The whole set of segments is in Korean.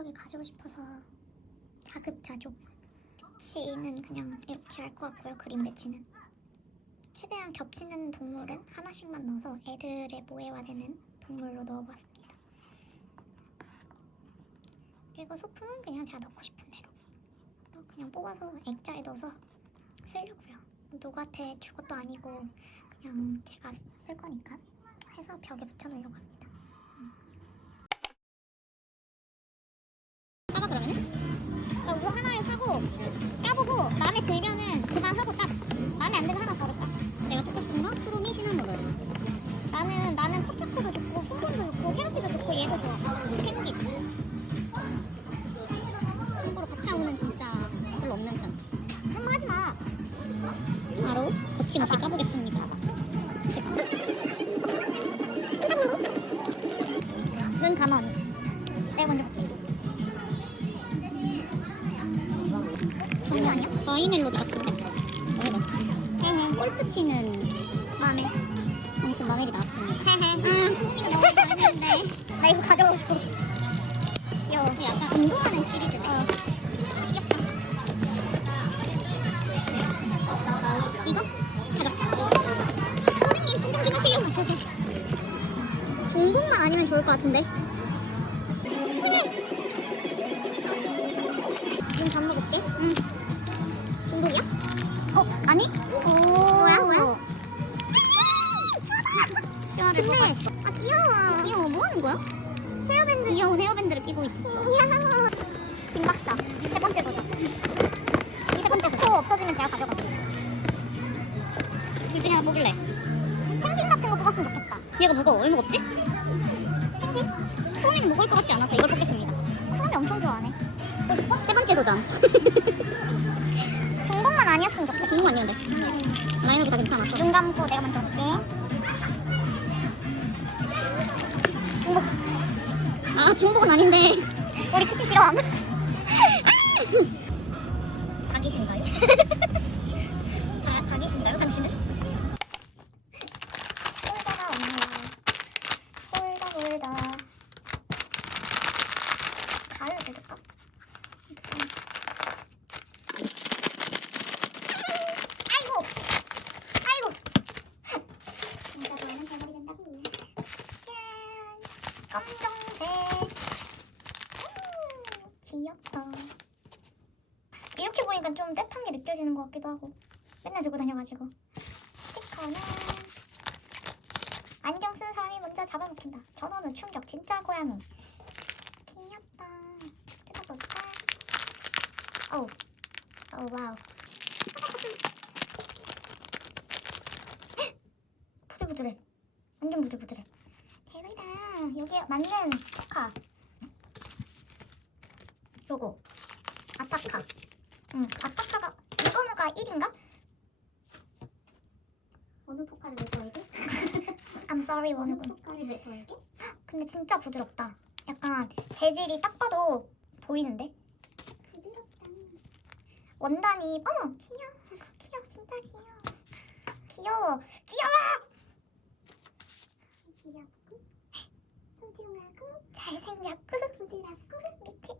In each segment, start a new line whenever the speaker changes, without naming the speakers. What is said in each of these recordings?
새벽에 가지고 싶어서 자급자족. 배치는 그냥 이렇게 할 것 같고요 그림 배치는. 최대한 겹치는 동물은 하나씩만 넣어서 애들의 모해화 되는 동물로 넣어봤습니다. 그리고 소품은 그냥 제가 넣고 싶은 대로. 그냥 뽑아서 액자에 넣어서 쓰려고요. 누구한테 줄 것도 아니고 그냥 제가 쓸 거니까 해서 벽에 붙여놓으려고 합니다 까보고 마음에 들면은 그만 하고 까 마음에 안 들면 하나 바로 까
내가 듣고 싶은 거? 프로미 시나모롤.
나는 나는 포차코도 좋고 홈런도 좋고 헤르피도 좋고 얘도 좋아 태국이
참고로 가차오는 진짜 별로 없는 편.
그런 말 하지 마
바로 거침없이 까보겠습니다.
눈 감아 마음에
아무튼 마멜이 나왔습니다.
헤헤
아, 프로미가 너무 잘했는데.
나 이거 가져가고 싶어 귀여워
약간 운동하는 시리즈네.
어.
귀엽다. 이거? 가자. 선생님, 진정 좀 하세요.
중복만 아니면 좋을 것 같은데 눈 감아볼게
응.
중복이야?
어, 아니? 오.
아 귀여워
귀여워, 뭐 하는 거야?
헤어밴드
귀여운 헤어밴드를 끼고 있어.
이야 김박사 세 번째 도전
세 번째
코 없어지면 제가 가져갈게요
둘 중에 하나 뽑을래.
펭귄 같은 거 뽑았으면 좋겠다
얘가 무거워. 왜 무겁지?
펭귄?
소음이는 무거울 것 같지 않아서 이걸 뽑겠습니다.
쿠름이 엄청 좋아하네?
세 번째 도전.
중복만 아니었으면 좋겠다
중국 아니었는데. 라이너도 다 괜찮았어.
눈 감고 내가 먼저 볼게
중복은 아닌데.
우리 키티 싫어함 게 느껴지는 것 같기도 하고 맨날 들고 다녀가지고 스티커는 안경 쓴 사람이 먼저 잡아먹힌다. 전원우 충격 진짜 고양이. 귀엽다. 뜯어볼까? 어우. 어우 와우. 헉! 부들부들해. 완전 부들부들해. 대박이다. 여기에 맞는 포카. 요거. 아타카. 응, 아타카가 이거누가 1인가?
어느 포카를 왜 저에게?
I'm sorry 원우군.
포카를 왜 저에게?
근데 진짜 부드럽다. 약간 재질이 딱 봐도 보이는데?
부드럽다.
원단이 어 귀여워 귀여워 진짜 귀여워 귀여워 귀여워
귀엽고, 소중하고,
잘생겼고
부드럽고.
밑에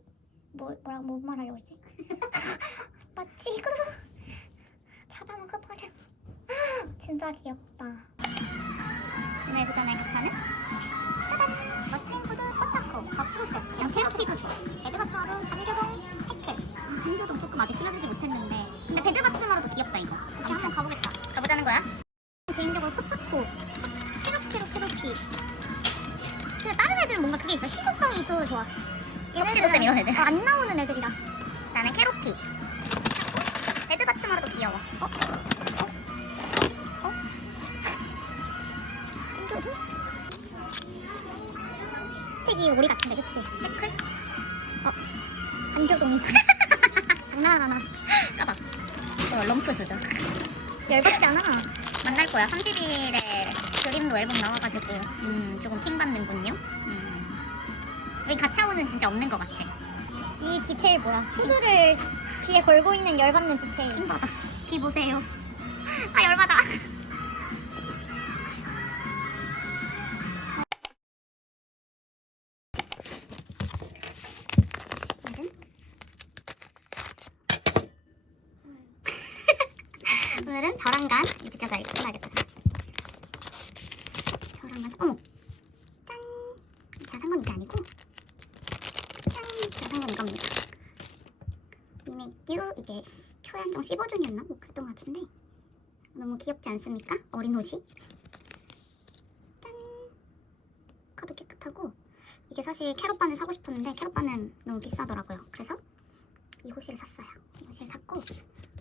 뭐 뭐라고 뭐 말하려고 했지? 멋지고 진짜 귀엽다
오늘 도전할 가차는?
어,
럼프 주죠.
열받지 않아
만날 거야. 30일에 그림도 앨범 나와가지고 음, 조금 킹 받는군요. 음. 우리 가차오는 진짜 없는 것 같아.
이 디테일 뭐야 후드를 뒤에 걸고 있는 열받는 디테일
킹 받아. 귀 보세요. 아 열받아. 초연정 15주년이었나? 뭐 그랬던 것 같은데 너무 귀엽지 않습니까? 어린 옷이 짠 카도 깨끗하고 이게 사실 캐럿반을 사고 싶었는데 캐럿반은 너무 비싸더라고요. 그래서 이 호시를 샀어요. 이 호시를 샀고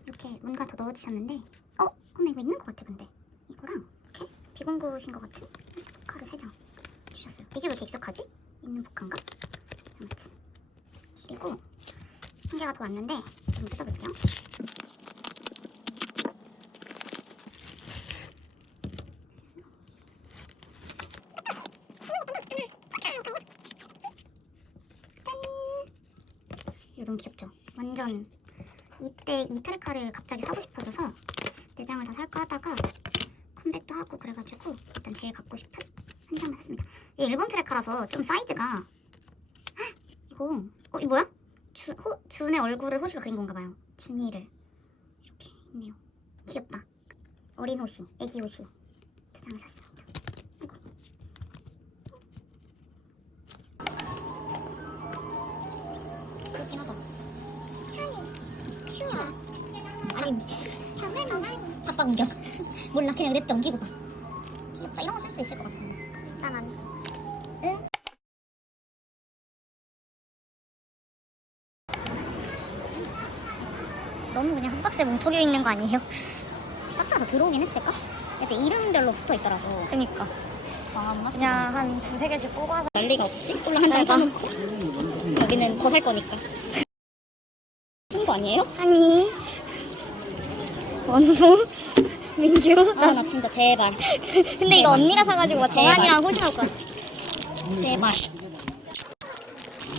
이렇게 뭔가 더 넣어주셨는데 어? 근데 이거 있는 것 같아 근데 이거랑 이렇게 비공구신 것 같은 포카를 세장 주셨어요. 이게 왜 이렇게 익숙하지? 있는 포카인가? 아무튼 그리고 한 개가 더 왔는데 좀 뜯어볼게요. 이거 너무 귀엽죠? 완전 이때 이 트레카를 갑자기 사고 싶어져서 네 장을 다 살까 하다가 컴백도 하고 그래가지고 일단 제일 갖고 싶은 한 장만 샀습니다. 이 일본 트레카라서 좀 사이즈가 헉! 이거 어이 뭐야? 주, 호, 준의 얼굴을 호시가 그린 건가 봐요. 준이를 이렇게 있네요. 귀엽다. 어린 호시, 애기 호시 두 장을 샀습니 아니 바빠 공격. 몰라 그냥 냅다 옮기고 가. 나 이런 거 쓸 수 있을 것 같은데. 난 안. 응. 너무 그냥 한 박스에 뭉쳐져 있는 거 아니에요? 박스가 더 들어오긴 했을까? 그래서 이름별로 붙어 있더라고.
그니까 그냥 한 두세 개씩 뽑아서
난리가 없지? 콜라 한잔 사놓고 여기는 더 살 거니까 쓴 거 아니에요?
아니. 원무 민규.
아 나 진짜 제발.
근데 이거 언니가 사가지고
제발.
정한이랑 호시 할 거야.
제발.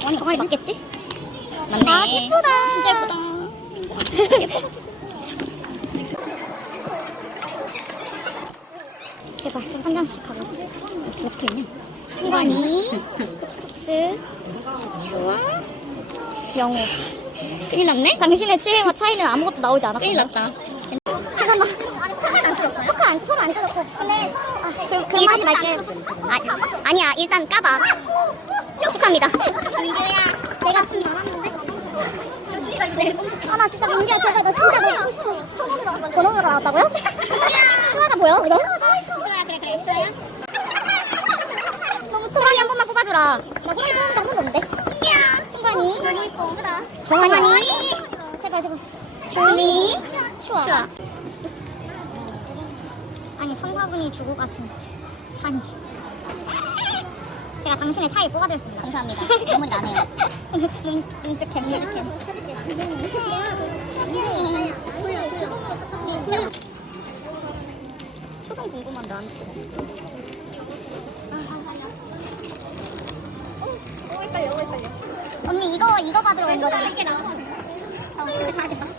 아니 정말 맞겠지? 맞네.
아, 예쁘다.
진짜 예쁘다.
대박 좀한 장씩 하고
이렇게 붙어있네.
승관이. 스 슈아 영호 큰일 났네? 당신의 취향과 차이는 아무것도 나오지 않았어
큰일 났다.
잠깐만.
카메라 안 뜯었어요?
포카 안 서로 안 뜯었고 근데 아, 그럼 그럼
일단
하지 말게
아, 아니야 일단 까봐. 축하합니다.
내가 준 나눴는데? 아나 진짜 민규야 제발 나 진짜 너 번호가 나왔다고요? 수아가 보여 너?
수아야 그래 그래 수아야
너무
소랑이 한 번만 뽑아주라.
나 적은 없는데 승관이
여기 있고 그다
정한이. 제발 제발. 준이.
슈아.
아니 천사분이 주고 가신 찬이 제가 당신의 차를 뽑아드렸습니다.
감사합니다. 눈물이 나네요.
인스캠.
인스캠. 초등 궁금한 나한테
언니 이거 이거 받으러 온 거잖아
이게 나와서 어 그래 가야겠다